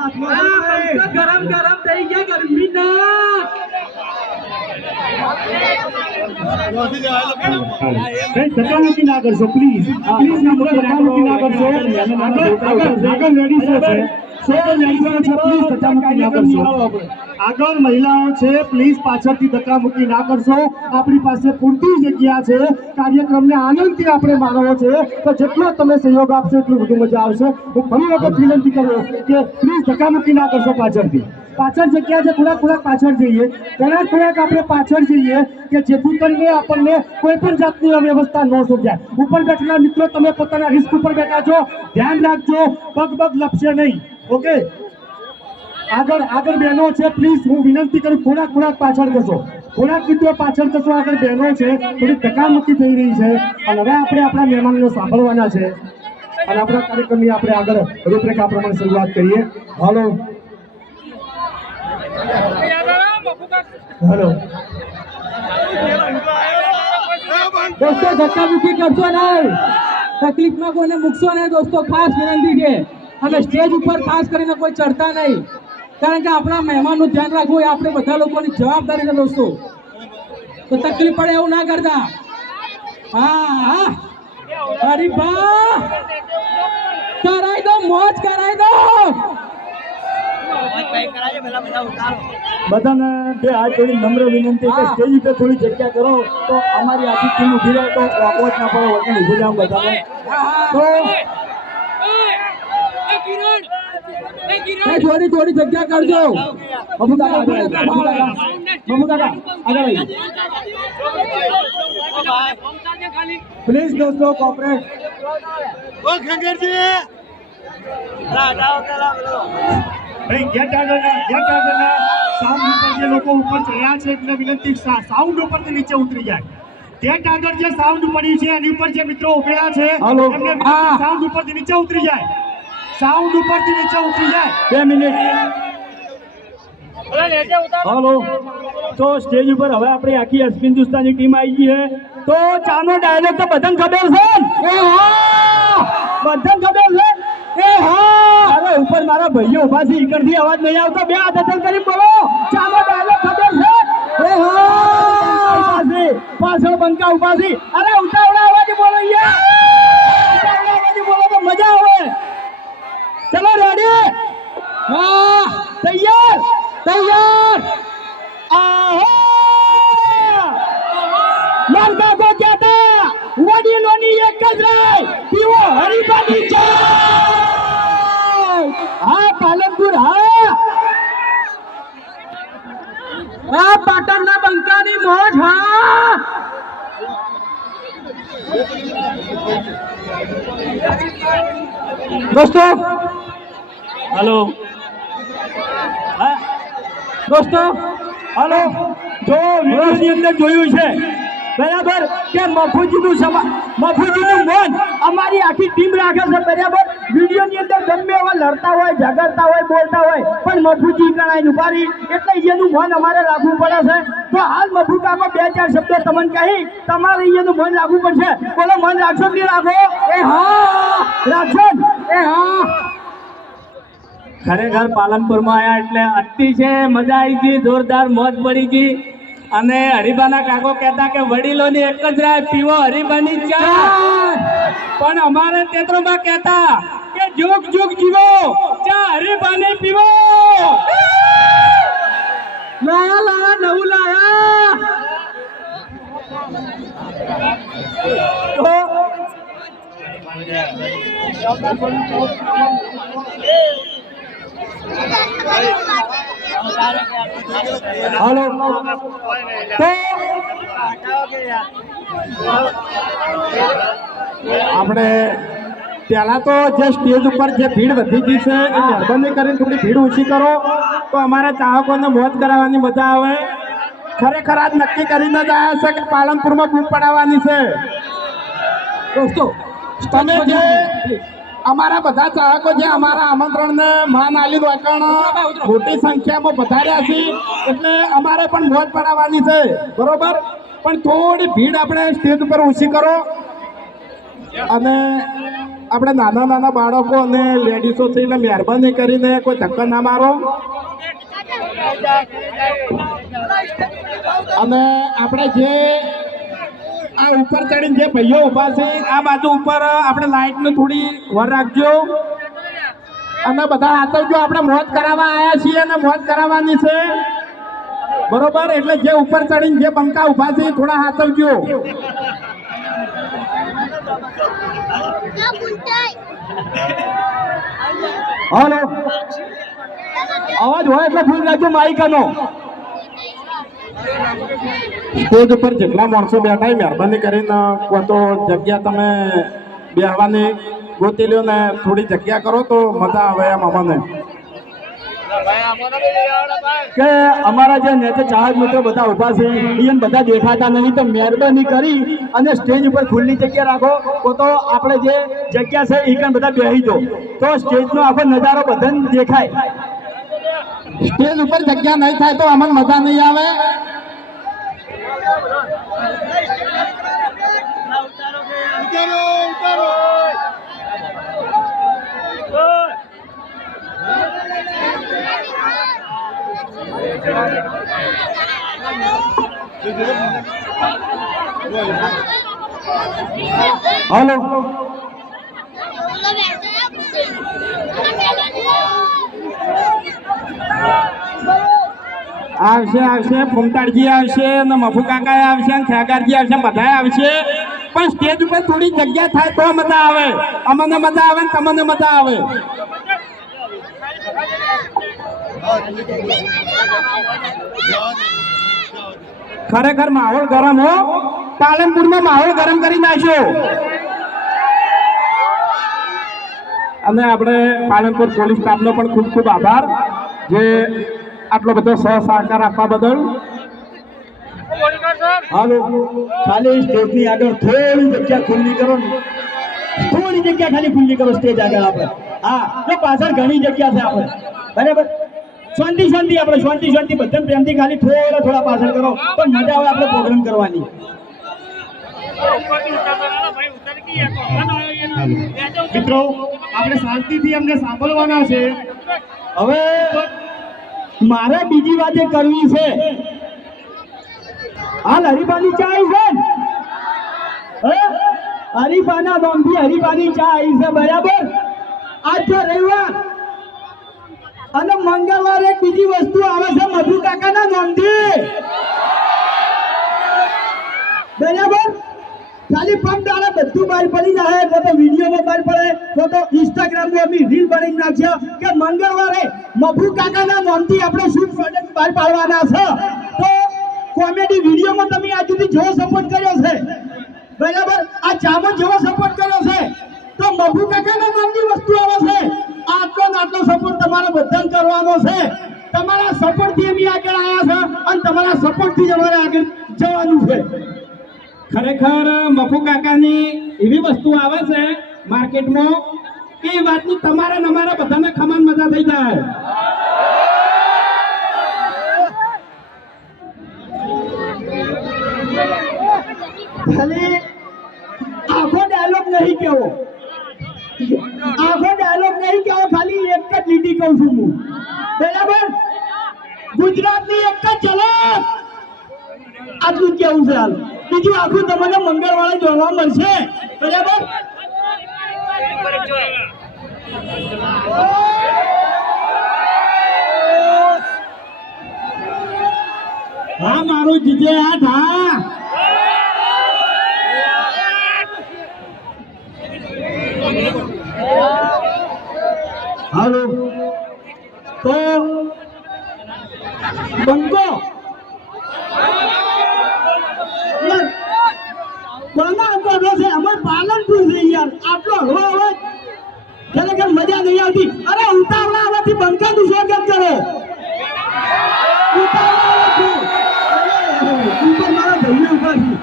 ગરમ ગરમ થઈ ગયા ગરમી ધક્કામુક્કી ના કરશો પ્લીઝ પ્લીઝ ધક્કામુક્કી ના કરશો આગળ આગળ આગળ છે આગળ મહિલાઓ છે પ્લીઝ પાછળથી ધક્કામુક્કી ના કરશો. આપણી પાસે પૂરતી જગ્યા છે. કાર્યક્રમને આનંદથી આપણે માનવો છે. તો જેટલો તમે સહયોગ આપશો, એટલું વધુ મજા આવશે. હું ફરી વખત વિનંતી કરું કે પ્લીઝ ધક્કામુક્કી ના કરશો પાછળથી. પાછળ જગ્યા છે, થોડાક થોડાક પાછળ જઈએ. થોડાક થોડાક આપણે પાછળ જઈએ કે જેથી કરીને આપણને કોઈ પણ જાતની અવ્યવસ્થા ન સર્જાય. ઉપર બેઠેલા મિત્રો, તમે પોતાના રિસ્ક ઉપર બેઠા છો. ધ્યાન રાખજો. પગ પગ લપશે નહીં. ઓકે આગળ આગળ બહેનો છે પ્લીઝ હું વિનંતી કરું થોડાક થોડાક પાછળ જશો. થોડાક મિત્રો પાછળ થશો આગળ બહેનો છે, થોડી ધક્કામુક્કી થઈ રહી છે. અને હવે આપણે આપણા મહેમાનોને સાંભળવાના છે. અને આપણા કાર્યક્રમની આપણે આગળ રૂપરેખા પ્રમાણે શરૂઆત કરીએ. હાલો. હલો. દોસ્તો ધક્કામુક્કી કરશો નહીં. તકલીફમાં કોઈને મૂકશો નહીં, દોસ્તો. ખાસ વિનંતી છે. અને સ્ટેજ ઉપર ખાસ કરીને કોઈ ચડતા નહીં. કારણ કે આપણા મહેમાનનું ધ્યાન રાખવું એ આપણે બધા લોકોની જવાબદારી છે દોસ્તો. તો તકલીફ પડે એવું ના કરતા. હા હા. હરીભા કરાઈ દો મોજ કરાઈ દો. બધાને બે હાથ થોડી નમ્ર વિનંતી કે સ્ટેજ ઉપર થોડી જગ્યા કરો. તો અમારી આખી ટીમ ઊભી રહે તો વાપોચ ના પડે વચ્ચે ઊભી જાવ બધાને તો એ થોડી થોડી જગ્યા કરજો. મમુ કાકા. મમુ કાકા મમુ કાકા. આગળ આવી પ્લીઝ દોસ્તો ગેટ આગળના ગેટ આગળના સાઉન્ડ ઉપર જે લોકો ઉપર ચડ્યા છે એટલે વિનંતી સાઉન્ડ ઉપરથી નીચે ઉતરી જાય. ગેટ આગળ જે સાઉન્ડ પડી છે એની ઉપર જે મિત્રો ઉભેલા છે એમને સાઉન્ડ ઉપરથી નીચે ઉતરી જાય. સાઉન્ડ ઉપરથી નીચે ઉતરી જાય બે મિનિટ હાલો તો સ્ટેજ ઉપર હવે આપણી આખી અશ્વિન હિન્દુસ્તાની ટીમ આવી ગઈ છે તો ચાનો ડાયલોગ તો બધાને ખબર છે ને? એ હા બધાને ખબર છે એ હા અરે ઉપર મારા ભાઈઓ ઊભા છે ઈકડથી અવાજ નહીં આવતો બે હાથ અચલ કરી બોલો ચાલો ડાયલોગ ખબર છે એ હા ઊભા છે પાછળ બંકા ઊભા છે અરે ઉતાવળા અવાજે બોલો યાર ઉતાવળા અવાજે બોલો તો મજા આવે ચલો રેડી હા, તૈયાર? તૈયાર? આહો! માર બાપો કહેતા વડીલોની એક જ રાય પીવો હરિભાની ચાય હા, પાલનપુર, હા! આ પાટણના બંકાની મોજ, હા! દોસ્તો હલો. હા? દોસ્તો, હલો. જો વિડીયોની અંદર જોયું છે, બરાબર, કે મફુજીનું સમા, મફુજીનું મન અમારી આખી ટીમ રાખે છે, બરાબર? વિડીયોની અંદર ગમે એવા લડતા હોય, ઝઘડતા હોય, બોલતા હોય, પણ મફુજી ગણાય ઉભારી. એટલે એનું મન અમારે રાખવું પડે છે. તો હાલ મફુ બે, ચાર શબ્દો તમને કહી, તમારે એનું મન રાખવું પડશે. બોલો, મન રાખશો કે રાખો? એ હા રાખશો ને? એ હા ખરેખર પાલનપુરમાં આવ્યા એટલે અતિશય મજા આવી ગઈ, જોરદાર મોજ પડી ગઈ. અને હરિભાના કાકો કહેતા કે વડીલોની એક જ રાહ પીવો હરિભાની ચા. પણ અમારે તેત્રોમાં કહેતા કે જોગ જોગ જીવો, ચા હરિભાની પીવો. લાયા લાયા, નવું લાયા. તો હાલો આપણે પહેલાં તો જે સ્ટેજ ઉપર જે ભીડ વધી ગઈ છે, એ મહેરબાની કરીને થોડી ભીડ ઓછી કરો. તો અમારા ચાહકોને મોત કરાવવાની મજા આવે. ખરેખર આજ નક્કી કરીને જ આવ્યા છે કે પાલનપુરમાં બૂમ પડાવવાની છે. દોસ્તો, તમે જે અમારા બધા ચાહકો જે અમારા આમંત્રણને માન આલી વાકણ મોટી સંખ્યામાં પધાર્યા છે એટલે અમારે પણ મોજ પડાવવાની છે. બરોબર? પણ થોડી ભીડ આપણે સ્ટેજ ઉપર ઓછી કરો. અને આપણે નાના નાના બાળકો અને લેડીઝો છે એટલે મહેરબાની કરીને કોઈ ધક્કા ના મારો. અને આપણે જે આ ઉપર ચડીને જે ભાઈઓ ઊભા છે, આ બાજુ ઉપર આપણે લાઈટનું થોડી વર રાખજો. અને બધા હાથવજો આપણે મોજ કરાવવા આવ્યા છીએ અને મોજ કરાવવાની છે. બરોબર? એટલે જે ઉપર ચડીને જે બંકા ઊભા છે થોડા હાથવજો હલો. અવાજ હોય એટલે ફૂલ રાખજો માઈકાનો સ્ટેજ ઉપર જેટલા માણસો બેઠા મહેરબાની કરીને કોઈ તો જગ્યા તમે બેહવાની ગોતી લ્યો ને થોડી જગ્યા કરો તો મજા આવે એમ અમને. કે અમારા જે નેતા ચાહક મિત્રો બધા ઊભા છે એ બધા દેખાતા નથી તો મહેરબાની કરી અને સ્ટેજ ઉપર ખુલ્લી જગ્યા રાખો. તો તો આપણે જે જગ્યા છે એ કાન બધા બેસી દો તો સ્ટેજનો આખો નજારો બધાને દેખાય. સ્ટેજ ઉપર જગ્યા નહીં થાય તો અમને મજા નહીં આવે. હાલો. આવશે આવશે ફૂમતાડજી આવશે અને મફુ કાકા આવશે અને ખેગારજી આવશે બધા આવશે. પણ સ્ટેજ ઉપર થોડી જગ્યા થાય તો મજા આવે. અમને મજા આવે ને તમને મજા આવે. ખરેખર માહોલ ગરમ હો. પાલનપુરમાં માહોલ ગરમ કરી નાખ્યો. અને આપણે પાલનપુર પોલીસ સ્ટાફનો પણ ખૂબ ખૂબ આભાર. જે આટલો બધો સહસહકાર આપવા બદલ હાલો ખાલી સ્ટેજની આગળ થોડી જગ્યા ખુલ્લી કરો ને. થોડી જગ્યા ખાલી ખુલ્લી કરો સ્ટેજ આગળ આપણે. હા, જો પાછળ ઘણી જગ્યા છે આપણે. બરાબર? શાંતિ શાંતિ આપણે, શાંતિ શાંતિ. બધા પ્રેમથી ખાલી થોડા થોડા પાછળ કરો. પણ મજા આવે આપણે પ્રોગ્રામ કરવાની. મિત્રો, આપણે શાંતિથી એમને સાંભળવાના છે. હવે મારે બીજી વાત કરવી છે. હાલ હરીફાની ચા આવી છે? હરીફાના નામથી હરીફાની ચા આવી છે, બરાબર? આજ તો રવિવાર. અને મંગળવારે એક બીજી વસ્તુ આવે છે, મધુ કાકાના નામથી બરાબર? ખાલી પંપ દાડે બધું બહાર પડી જાય તો તો વિડીયોમાં બહાર પડે તો તો ઇન્સ્ટાગ્રામમાં અમે રીલ બનાવી નાખ્યો કે મંગળવારે મફુ કાકાના નામથી આપણે શું પ્રોડક્ટ બહાર પાડવાના છે? તો કોમેડી વિડીયોમાં તમે આજ સુધી જેવો સપોર્ટ કર્યો છે. બરાબર? આ ચામાં જેવો સપોર્ટ કર્યો છે. તો મગુ કાકાના નામની વસ્તુ આવે છે. આટલો આટલો સપોર્ટ તમારે બધાને કરવાનો છે. તમારા સપોર્ટથી અમે આગળ આવ્યા છે અને તમારા સપોર્ટથી જ અમારે આગળ જવાનું છે. ખરેખર મફુ કાકાની એવી વસ્તુ આવે છે માર્કેટમાં કે એ વાતની તમારા ને અમારા બધાને ખમાન મજા થઈ જાય. કહું છું હું બરાબર? ગુજરાતની એક જ ઝલક આટલું કેવું છે હાલ. બીજું આખું તમને મંગળવારે જોવા મળશે. બરાબર? હા, મારું જીજે આઠ હા હાલો તો બંકો યાર કોના અંતર છે અમાર પાલનપુર છે યાર આટલો હળવો અવાજ ખરેખર મજા નહીં આવતી અરે ઉતાવળા આવવાથી બંકાનું સ્વાગત કરો ઉતાવળા આવવાથી. અરે, ઉપર મારા ભાઈને ઊભા છે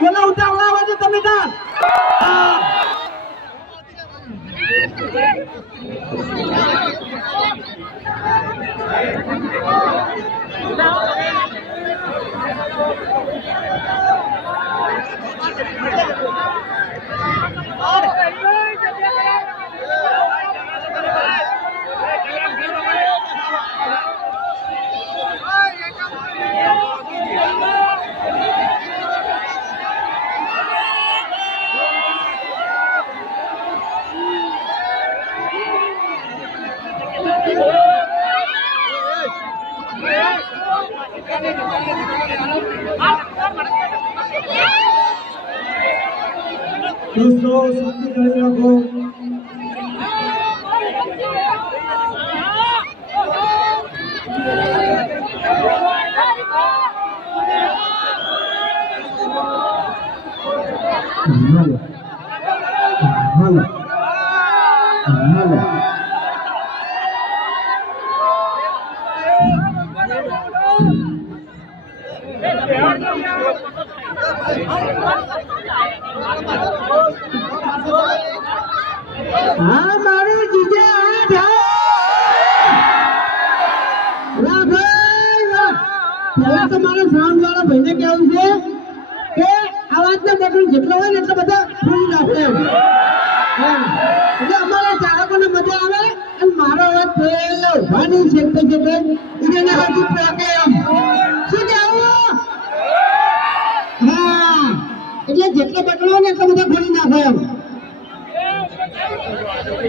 પેલા ઉતાવળા આવે છે તમે તાર હા. દોસ્તો શાંતિ જાળવી રાખો હાલો અવાજને બટન જેટલો હોય ને બધા ફૂલ નાખે એટલે અમારા ચાહકોને મજા આવે અને મારો અવાજ પહેલો ઊભા નહીં શેકતે શેકતે એને હજુ પોકે એમ શું કહેવું? હા. એટલે જેટલો હોય ને એટલો બધા ખોલી નાખે એમ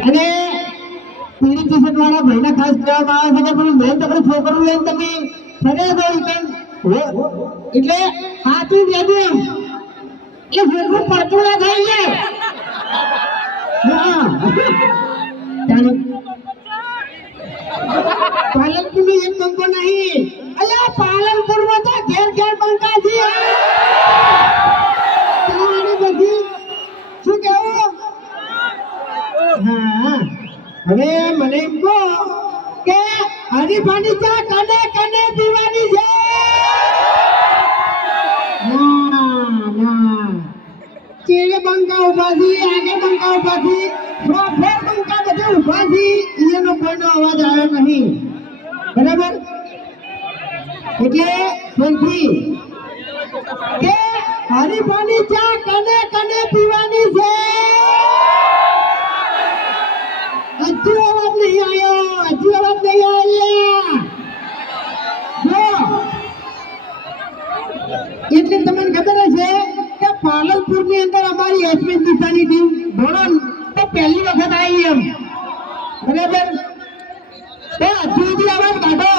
અને પીળી ટી વાળા ભાઈને ખાસ કહેવામાં આવે છે કે પેલું મેન તમને છોકરું લઈને તમે ફરે. હો. એટલે હાથું દેજો એ છોકરું પડતું ના થઈ જાય હા તારી પાલનપુરનું એક બંકો નહીં અલ્યા પાલનપુરમાં તો ઘેર ઘેર બંકા છે તમારી બધી શું કેવું હા હવે મને એમ કહો કે હરીફાની ચા કને કને પીવાની છે ના ના ચેડે બંકા ઊભા છે ઊભા પ્રોફેર બંકા બધે ઊભા છે એનો કોઈનો અવાજ નહીં. બરાબર? એટલે ફરીથી, કે હરીફાની ચા કને કને પીવાની છે? હજુ અવાજ નહીં આવ્યો, હજુ અવાજ નહીં આવ્યો. એટલે તમને ખબર હશે કે પાલનપુરની અંદર અમારી એસપી દિશાની ટીમ ભણો તો પહેલી વખત આવી એમ. બરાબર? તો હજુ સુધી અવાજ કાઢો.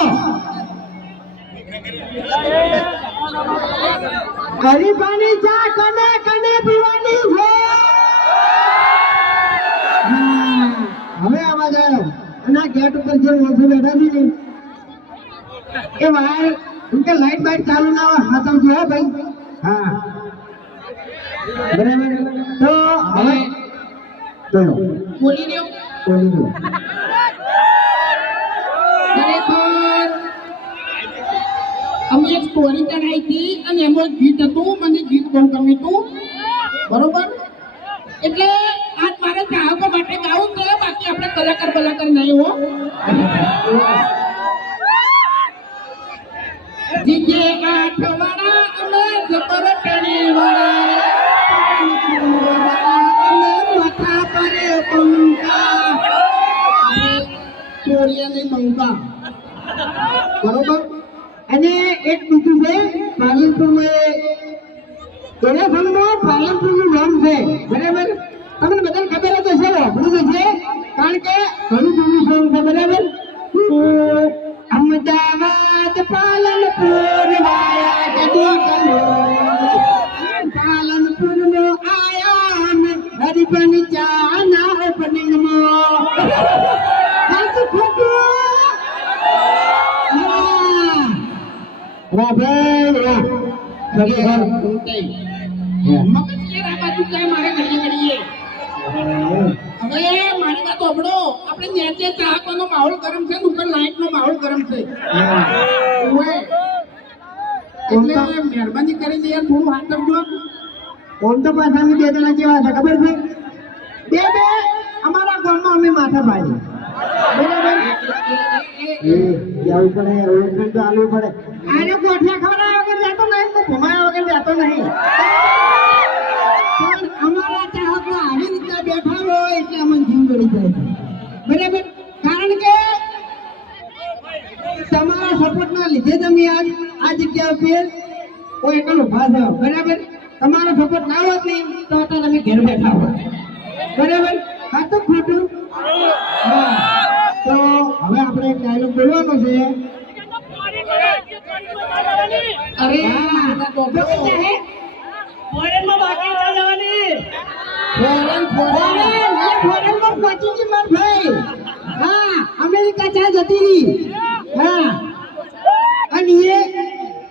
ગરીબાની ચા કને કને પીવાની છે હવે અવાજ આવ્યો. અને આ ગેટ ઉપર જે ઓછું બેઠા છે એ એમ કે લાઈટ બાઈટ ચાલુ ના હોય હાથમથી હો ભાઈ. હા. બરાબર? તો હવે બોલો બોલી ખરેખર અમે એક સ્ટોરી કઢાઈ હતી અને એમાં ગીત હતું મને ગીત બહુ ગમ્યું હતું. બરોબર? એટલે આજ મારે ચાહકો માટે ગાવું છે બાકી આપણે કલાકાર કલાકાર નહીં હો. જીજે આઠ ચોરિયાની બંકા બરોબર? અને એક બીજું છે પાલનપુરમાં એના ફળમાં પાલનપુરનું નામ છે. બરાબર? તમને બધાને ખબર જ હશે વાપરું છે, કારણ કે ઘણું જૂનું સોંગ છે, બરાબર? અમદાવાદ પાલનપુર વાયા પાલનપુર નો આયા અમે માહોલ ગરમ છે ને ઉપર લાઈટનો માહોલ ગરમ છે. એટલે મહેરબાની કરીને યાર થોડું હાથવજો ઓમ તો પાછાની બે જણા કેવા છે ખબર છે બે બે અમારા ગામમાં અમે માથા પાડી બરાબર એ જવું પડે રોડ તો આલવું પડે આને કોઠિયા ખવડાવ્યા વગર જાતો નહીં તો ભમાયા વગર જાતો નહીં પણ અમારા ચાહકો આવી રીતના બેઠા હોય એટલે અમને જીવ ગળી જાય છે બરાબર કારણ કે તમારા સપોર્ટના લીધે જ અમે આજ આ જગ્યા ઉપર કોઈ એકલ ઊભા છો બરાબર તમારો સપોર્ટ ના હોત નહીં તો અત્યારે તમે ઘેર બેઠા હોત બરાબર હા તો ખોટું હા તો હવે આપણે એક ડાયલોગ બોલવાનો છે મારા ડોબલો. ફોરેનમાં બાકી છે જવાની. Foreign, foreign. ફોરેનમાં પહોંચી છું માર ભાઈ. હા અમેરિકા ચા જતી રહી. હા. અને એ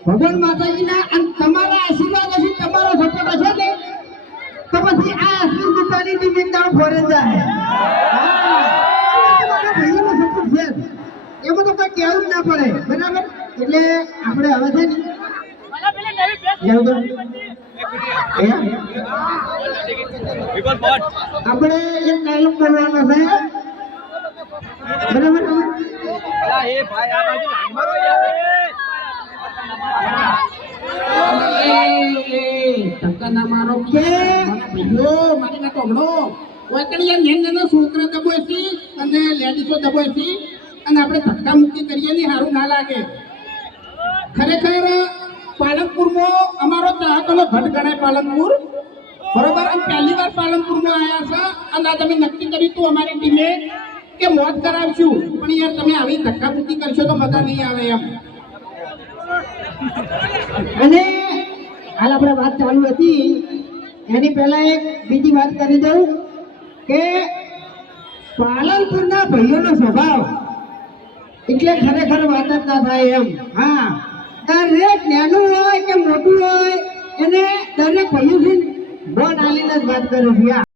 ભગવાન માતાજીના અને તમારા આશીર્વાદ હશે તમારો સપોર્ટ હશે ને તો પછી આ અશ્વિન દુકાની ટીમ એક ફોરેન જાય. હા. તમારા ભાઈઓનો સપોર્ટ છે. એમાં તો કોઈ કહેવું જ ના પડે. બરાબર? એટલે આપણે હવે છે ને? હે? આપણે એક ડાયલોગ કરવાનો છે, બરાબર? મારો કે ટોમડો ઓકણીયા નેન નેના છોકરા અને લેડીઝો દબોયસી અને આપણે ધક્કા મુક્કી કરીએ ને સારું ના લાગે. ખરેખર પાલનપુરમાં અમારો ચાહકલો ભટ ગણાય પાલનપુર. બરોબર? અને પહેલી વાર પાલનપુરમાં આવ્યા છે. અને આ તમે નક્કી કર્યું તું અમારી ટીમે કે મોત કરાવશું. પણ યાર, તમે આવી ધક્કા મુક્કી કરશો તો મજા નહીં આવે એમ. અને હાલ આપણે વાત ચાલુ હતી. એની પહેલા એક બીજી વાત કરી દઉં કે પાલનપુરના ભાઈઓનો સ્વભાવ. એટલે ખરેખર વાત જ ના થાય એમ. હા. દરેક નાનું હોય કે મોટું હોય, એને દરેક ભાઈઓ બોન આલીને જ વાત કરું છે